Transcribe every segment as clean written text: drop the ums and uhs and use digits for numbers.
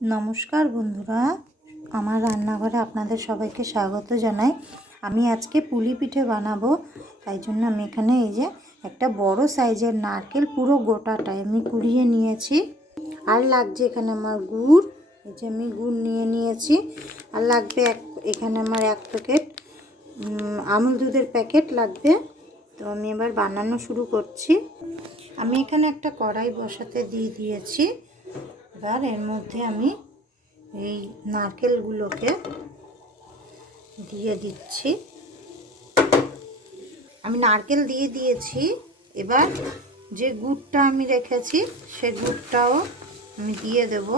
নমস্কার বন্ধুরা, আমার রান্নাঘরে আপনাদের সবাইকে স্বাগত জানাই। আমি আজকে পুলি পিঠে বানাবো, তাই জন্য আমি এখানে এই যে একটা বড় সাইজের নারকেল পুরো গোটাটাই আমি কুড়িয়ে নিয়েছি। আর লাগছে এখানে আমার গুড়, এই যে আমি গুড় নিয়ে নিয়েছি। আর লাগবে এখানে আমার 1 প্যাকেট আমুল দুধের প্যাকেট লাগবে। তো আমি এবার বানানো শুরু করছি। আমি এখানে একটা কড়াই বসাতে দিয়ে দিয়েছি। এবার এর মধ্যে আমি এই নারকেলগুলোকে দিয়ে দিচ্ছি। আমি নারকেল দিয়ে দিয়েছি। এবার যে গুড়টা আমি রেখেছি সে গুড়টাও আমি দিয়ে দেব।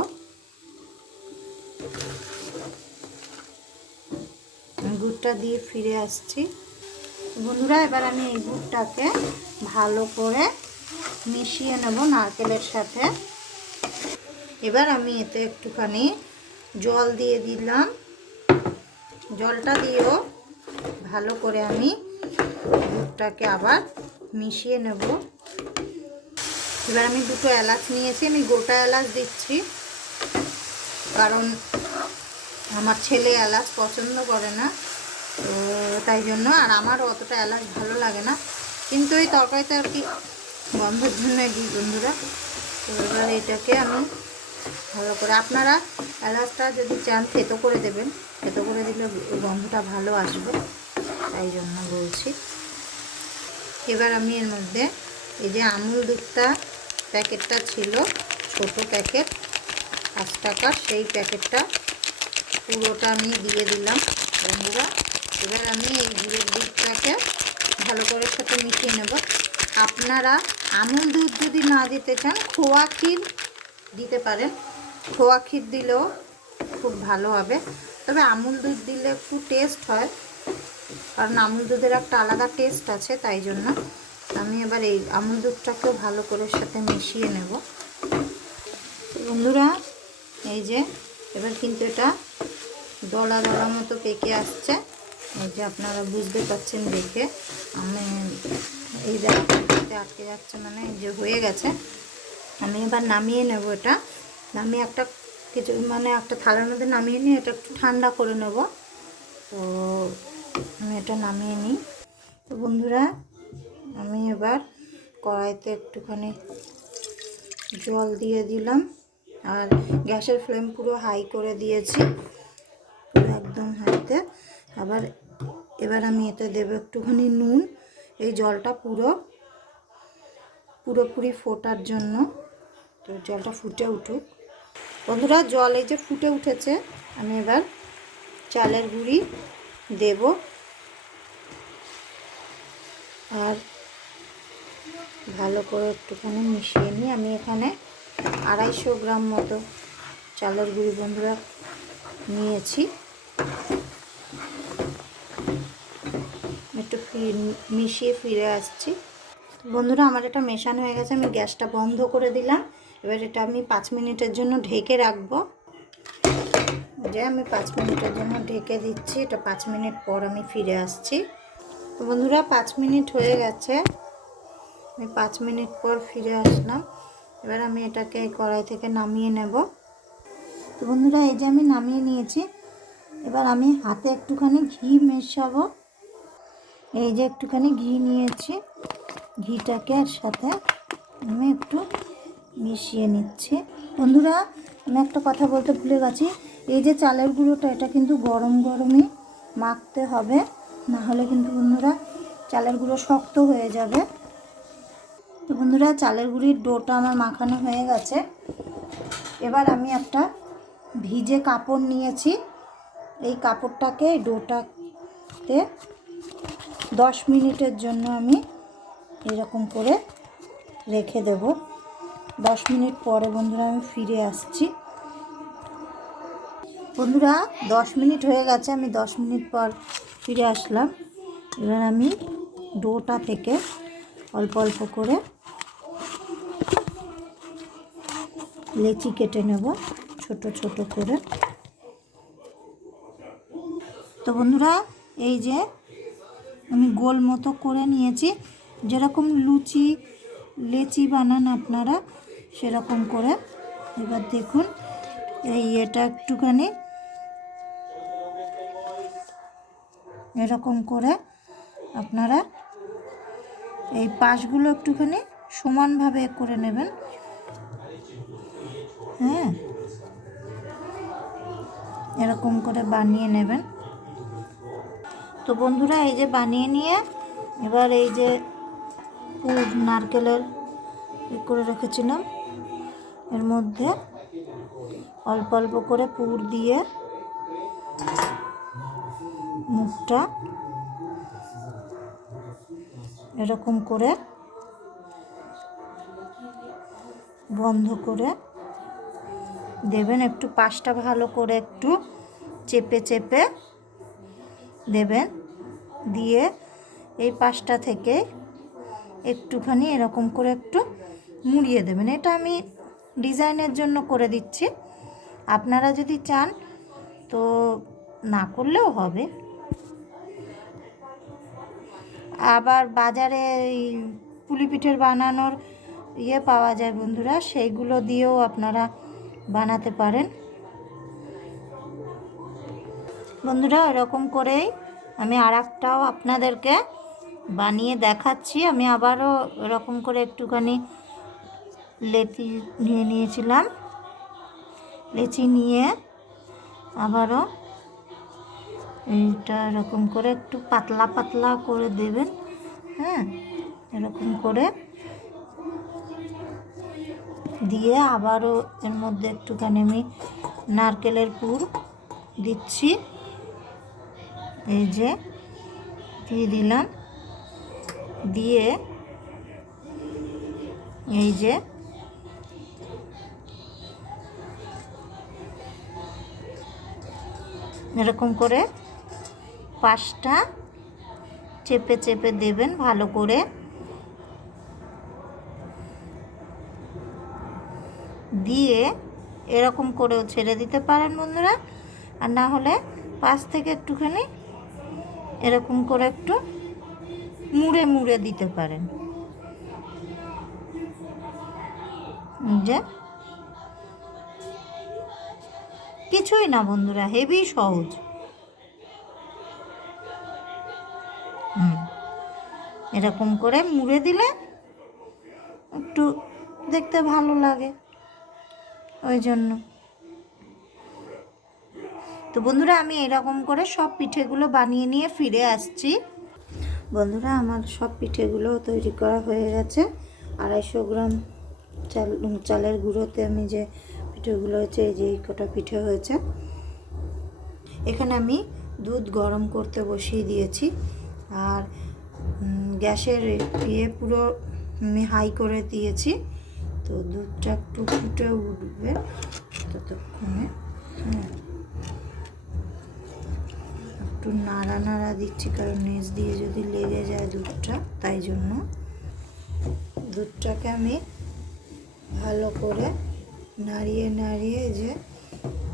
গুড়টা দিয়ে ফিরে আসছি বন্ধুরা। এবার আমি এই গুড়টাকে ভালো করে মিশিয়ে নেব নারকেলের সাথে। এবার আমি এতে একটুখানি জল দিয়ে দিলাম। জলটা দিয়েও ভালো করে আমি দুধটাকে আবার মিশিয়ে নেব। এবার আমি 2টো এলাচ নিয়েছি, আমি গোটা এলাচ দিচ্ছি, কারণ আমার ছেলে এলাচ পছন্দ করে না, তো তাই জন্য। আর আমারও অতটা এলাচ ভালো লাগে না, কিন্তু এই তরকারিতে আর কি গন্ধের জন্য দিই বন্ধুরা। তো এবার এটাকে আমি ভালো করে, আপনারা এলাচটা যদি চান থেতো করে দেবেন, থেতো করে দিলে গন্ধটা ভালো আসবে, তাই জন্য বলছি। এবার আমি এর মধ্যে এই যে আমুল দুধটা প্যাকেটটা ছিল, ছোট প্যাকেট 5 টাকার, সেই প্যাকেটটা পুরোটা আমি দিয়ে দিলাম বন্ধুরা। এবার আমি এই গুড়ের দুধটাকে ভালো করে সাথে মিশিয়ে নেব। আপনারা আমুল দুধ যদি না দিতে চান খোয়া ক্ষীর দিতে পারেন, খোয়া ক্ষীর দিলেও খুব ভালো হবে। তবে আমুল দুধ দিলে একটু টেস্ট হয়, কারণ আমুল দুধের একটা আলাদা টেস্ট আছে, তাই জন্য আমি এবার এই আমুল দুধটাকেও ভালো করে সাথে মিশিয়ে নেব বন্ধুরা। এই যে এবার কিন্তু এটা দলা দলা মতো পেকে আসছে, এই যে আপনারা বুঝতে পারছেন দেখে। আমি এই জায়গাতে আটকে যাচ্ছে, মানে এই যে হয়ে গেছে। আমি এবার নামিয়ে নেব এটা। নামিয়ে একটা একটা থালার মধ্যে নামিয়ে নিয়ে এটা একটু ঠান্ডা করে নেব। তো আমি এটা নামিয়ে নিই। তো বন্ধুরা, আমি এবার কড়াইতে একটুখানি জল দিয়ে দিলাম, আর গ্যাসের ফ্লেম পুরো হাই করে দিয়েছি, পুরো একদম হাইতে। এবার আমি এতে দেবো একটুখানি নুন, এই জলটা পুরোপুরি ফোটার জন্য। তো জলটা ফুটে উঠুক বন্ধুরা। জল এই যে ফুটে উঠেছে, আমি এবার চালের গুঁড়ি দেব, আর ভালো করে একটুখানি মিশিয়ে নিই। আমি এখানে 250 গ্রাম মতো চালের গুঁড়ি বন্ধুরা নিয়েছি। একটু মিশিয়ে ফিরে আসছি বন্ধুরা। আমার এটা মেশানো হয়ে গেছে, আমি গ্যাসটা বন্ধ করে দিলাম। এবার এটা আমি 5 মিনিটের জন্য ঢেকে রাখবো। যে আমি 5 মিনিটের জন্য ঢেকে দিচ্ছি। এটা 5 মিনিট পর আমি ফিরে আসছি। তো বন্ধুরা 5 মিনিট হয়ে গেছে, আমি 5 মিনিট পর ফিরে আসলাম। এবার আমি এটাকে কড়াই থেকে নামিয়ে নেব। তো বন্ধুরা এই যে আমি নামিয়ে নিয়েছি। এবার আমি হাতে একটুখানি ঘি মেশাবো। এই যে একটুখানি ঘি নিয়েছি, ঘিটাকে এর সাথে আমি একটু মিশিয়ে নিচ্ছি বন্ধুরা। আমি একটা কথা বলতে ভুলে গেছি, এই যে চালের গুঁড়োটা এটা কিন্তু গরম গরমই মাখতে হবে, না হলে কিন্তু বন্ধুরা চালের গুঁড়ো শক্ত হয়ে যাবে। তো বন্ধুরা চালের গুঁড়ির ডোটা আমার মাখানো হয়ে গেছে। এবার আমি একটা ভিজে কাপড় নিয়েছি, এই কাপড়টাকে ডোটাতে 10 মিনিটের জন্য আমি এরকম করে রেখে দেব। 10 মিনিট পরে বন্ধুরা আমি ফিরে আসছি। বন্ধুরা 10 মিনিট হয়ে গেছে, আমি 10 মিনিট পর ফিরে আসলাম। এবার আমি ডোটা থেকে অল্প অল্প করে লেচি কেটে নেব ছোট ছোট করে। তো বন্ধুরা এই যে আমি গোল মতো করে নিয়েছি, যেরকম লেচি বানান আপনারা সেরকম করে। এবার দেখুন এই এটা একটুখানি এরকম করে আপনারা এই পাশগুলো একটুখানি সমানভাবে করে নেবেন। হ্যাঁ, এরকম করে বানিয়ে নেবেন। তো বন্ধুরা এই যে বানিয়ে নিয়ে এবার এই যে পুর নারকেলের করে রেখেছিলাম এর মধ্যে অল্প অল্প করে পুর দিয়ে মুখটা এরকম করে বন্ধ করে দেবেন। একটু পাশটা ভালো করে একটু চেপে চেপে দেবেন, দিয়ে এই পাশটা থেকে একটুখানি এরকম করে একটু মুড়িয়ে দেবেন। এটা আমি ডিজাইনের জন্য করে দিচ্ছি, আপনারা যদি চান তো না করলেও হবে। আবার বাজারে এই পুলি পিঠের বানানোর পাওয়া যায় বন্ধুরা, সেইগুলো দিয়েও আপনারা বানাতে পারেন। বন্ধুরা এরকম করেই আমি আরেকটাও আপনাদেরকে বানিয়ে দেখাচ্ছি। আমি আবারও এরকম করে একটুখানি লেচি নিয়ে নিয়েছিলাম, লেচি নিয়ে আবারও এইটা এরকম করে একটু পাতলা পাতলা করে দেবেন। হ্যাঁ, এরকম করে দিয়ে আবারও এর মধ্যে একটুখানি আমি নারকেলের পুর দিচ্ছি। এই যে দিয়ে দিলাম, দিয়ে এই যে এরকম করে পাশটা চেপে চেপে দেবেন ভালো করে, দিয়ে এরকম করেও ছেড়ে দিতে পারেন বন্ধুরা, আর না হলে পাশ থেকে একটুখানি এরকম করে একটু মুড়ে মুড়ে দিতে পারেন। যে কিছুই না বন্ধুরা, হেভি সহজ। এরকম করে মুড়ে দিলে একটু দেখতে ভালো লাগে, ওই জন্য। তো বন্ধুরা আমি এরকম করে সব পিঠেগুলো বানিয়ে নিয়ে ফিরে আসছি। বন্ধুরা আমার সব পিঠেগুলো তৈরি করা হয়ে গেছে। 250 গ্রাম চালের গুঁড়োতে আমি যে পিঠেগুলো হয়েছে, এই যে এই কটা পিঠে হয়েছে। এখানে আমি দুধ গরম করতে বসিয়ে দিয়েছি, আর গ্যাসের পুরো আমি হাই করে দিয়েছি। তো দুধটা একটু ফুটে উঠবে ততক্ষণে। হ্যাঁ, একটু নাড়া নাড়া দিচ্ছি, কারণ নিচ দিয়ে যদি লেগে যায় দুধটা, তাই জন্য দুধটাকে আমি ভালো করে নাড়িয়ে নাড়িয়ে, যে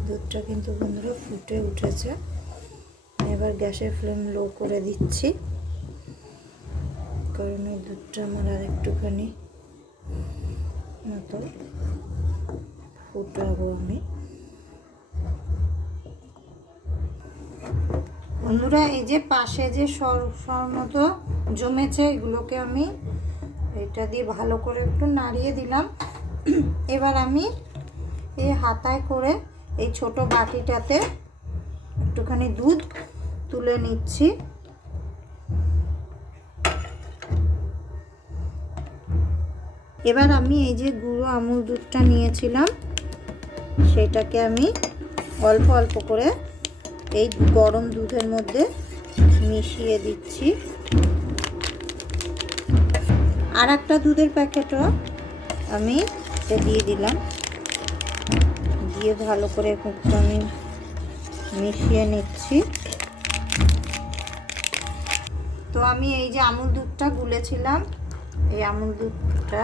দুধটা কিন্তু বন্ধুরা ফুটে উঠেছে। এবার গ্যাসের ফ্লেম লো করে দিচ্ছি, কারণ এই দুধটা আমার আর একটুখানি মতো ফুটাবো আমি। বন্ধুরা এই যে পাশে যে সর মতো জমেছে, এগুলোকে আমি এটা দিয়ে ভালো করে একটু নাড়িয়ে দিলাম। এবার আমি এই হাতায় করে এই ছোট বাটিটাতে একটুখানি দুধ তুলে নিচ্ছি। এবার আমি এই যে গুঁড়ো আমুল দুধটা নিয়েছিলাম, সেটাকে আমি অল্প অল্প করে এই গরম দুধের মধ্যে মিশিয়ে দিচ্ছি। আর একটা দুধের প্যাকেটও আমি দিয়ে দিলাম, দিয়ে ভালো করে একটু আমি মিশিয়ে নিচ্ছি। তো আমি এই যে আমুল দুধটা গুলেছিলাম, এই আমুল দুধটা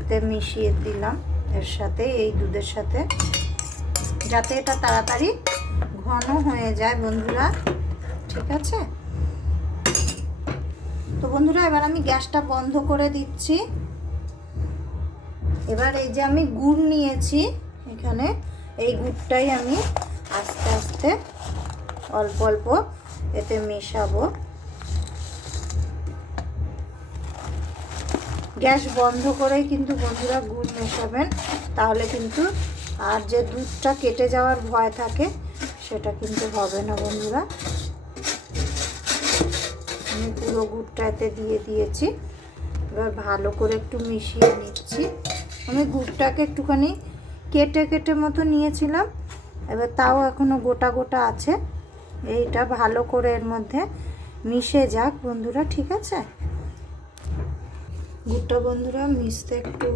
এতে মিশিয়ে দিলাম এর সাথে, এই দুধের সাথে, যাতে এটা তাড়াতাড়ি ঘন হয়ে যায় বন্ধুরা। ঠিক আছে, তো বন্ধুরা এবার আমি গ্যাসটা বন্ধ করে দিচ্ছি। এবার এই যে আমি গুড় নিয়েছি এখানে, এই গুড়টাই আমি আস্তে আস্তে অল্প অল্প এতে মেশাবো। গ্যাস বন্ধ করেই কিন্তু বন্ধুরা গুড় মেশাবেন, তাহলে কিন্তু আর যে দুধটা কেটে যাওয়ার ভয় থাকে সেটা কিন্তু হবে না বন্ধুরা। আমি পুরো গুড়টা এতে দিয়ে দিয়েছি। এবার ভালো করে একটু মিশিয়ে নিচ্ছি। আমি গুড়টাকে একটুখানি কেটে কেটে মতো নিয়েছিলাম, এবার তাও এখনও গোটা গোটা আছে। এইটা ভালো করে এর মধ্যে মিশে যাক বন্ধুরা, ঠিক আছে? গুড়টা বন্ধুরা মিশতে একটু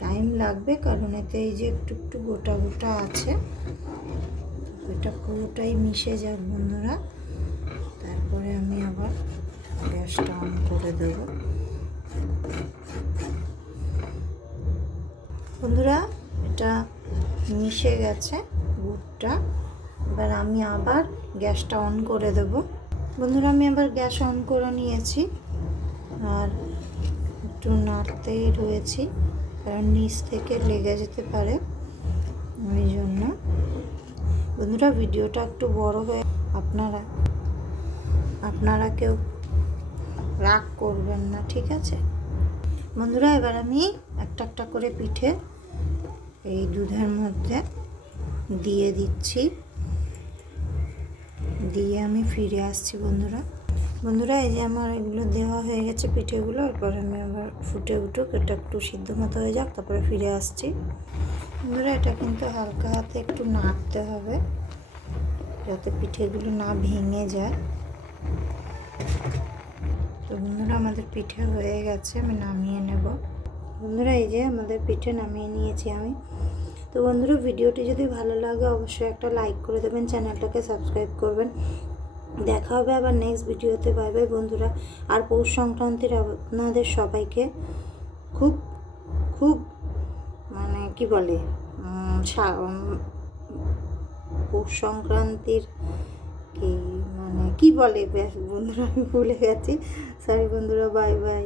টাইম লাগবে, কারণ এতে এই যে একটু একটু গোটা গোটা আছে। এটা পুরোটাই মিশে যাক বন্ধুরা, তারপরে আমি আবার গ্যাসটা অন করে দেব। বন্ধুরা এটা মিশে গেছে গুড়টা, এবার আমি আবার গ্যাসটা অন করে দেব। বন্ধুরা আমি আবার গ্যাস অন করে নিয়েছি, আর একটু নাড়তেই রয়েছি, কারণ নিচ থেকে লেগে যেতে পারে, ওই জন্য। বন্ধুরা ভিডিওটা একটু বড় হয়ে আপনারা কেউ রাগ করবেন না, ঠিক আছে বন্ধুরা? এবার আমি একটা একটা করে পিঠে এই দুধের মধ্যে দিয়ে দিচ্ছি, দিয়ে আমি ফিরে আসছি বন্ধুরা। বন্ধুরা এই যে আমার এগুলো দেওয়া হয়ে গেছে পিঠেগুলো, এরপর আমি আবার ফুটে উঠুক, এটা একটু সিদ্ধ মতো হয়ে যাক, তারপরে ফিরে আসছি। বন্ধুরা এটা কিন্তু হালকা হাতে একটু নাড়তে হবে, যাতে পিঠেগুলো না ভেঙে যায়। তো বন্ধুরা আমাদের পিঠে হয়ে গেছে, আমি নামিয়ে নেব। বন্ধুরা এই যে আমাদের পিঠে নামিয়ে নিয়েছি আমি। তো বন্ধুরা ভিডিওটি যদি ভালো লাগে অবশ্যই একটা লাইক করে দেবেন, চ্যানেলটাকে সাবস্ক্রাইব করবেন। দেখা হবে আবার নেক্সট ভিডিওতে। বাই বাই বন্ধুরা। আর পৌষ সংক্রান্তির আপনাদের সবাইকে খুব খুব মানে কি বলে পৌষ সংক্রান্তির কি বলে বন্ধুরা, আমি ভুলে গেছি, সরি বন্ধুরা, বাই বাই।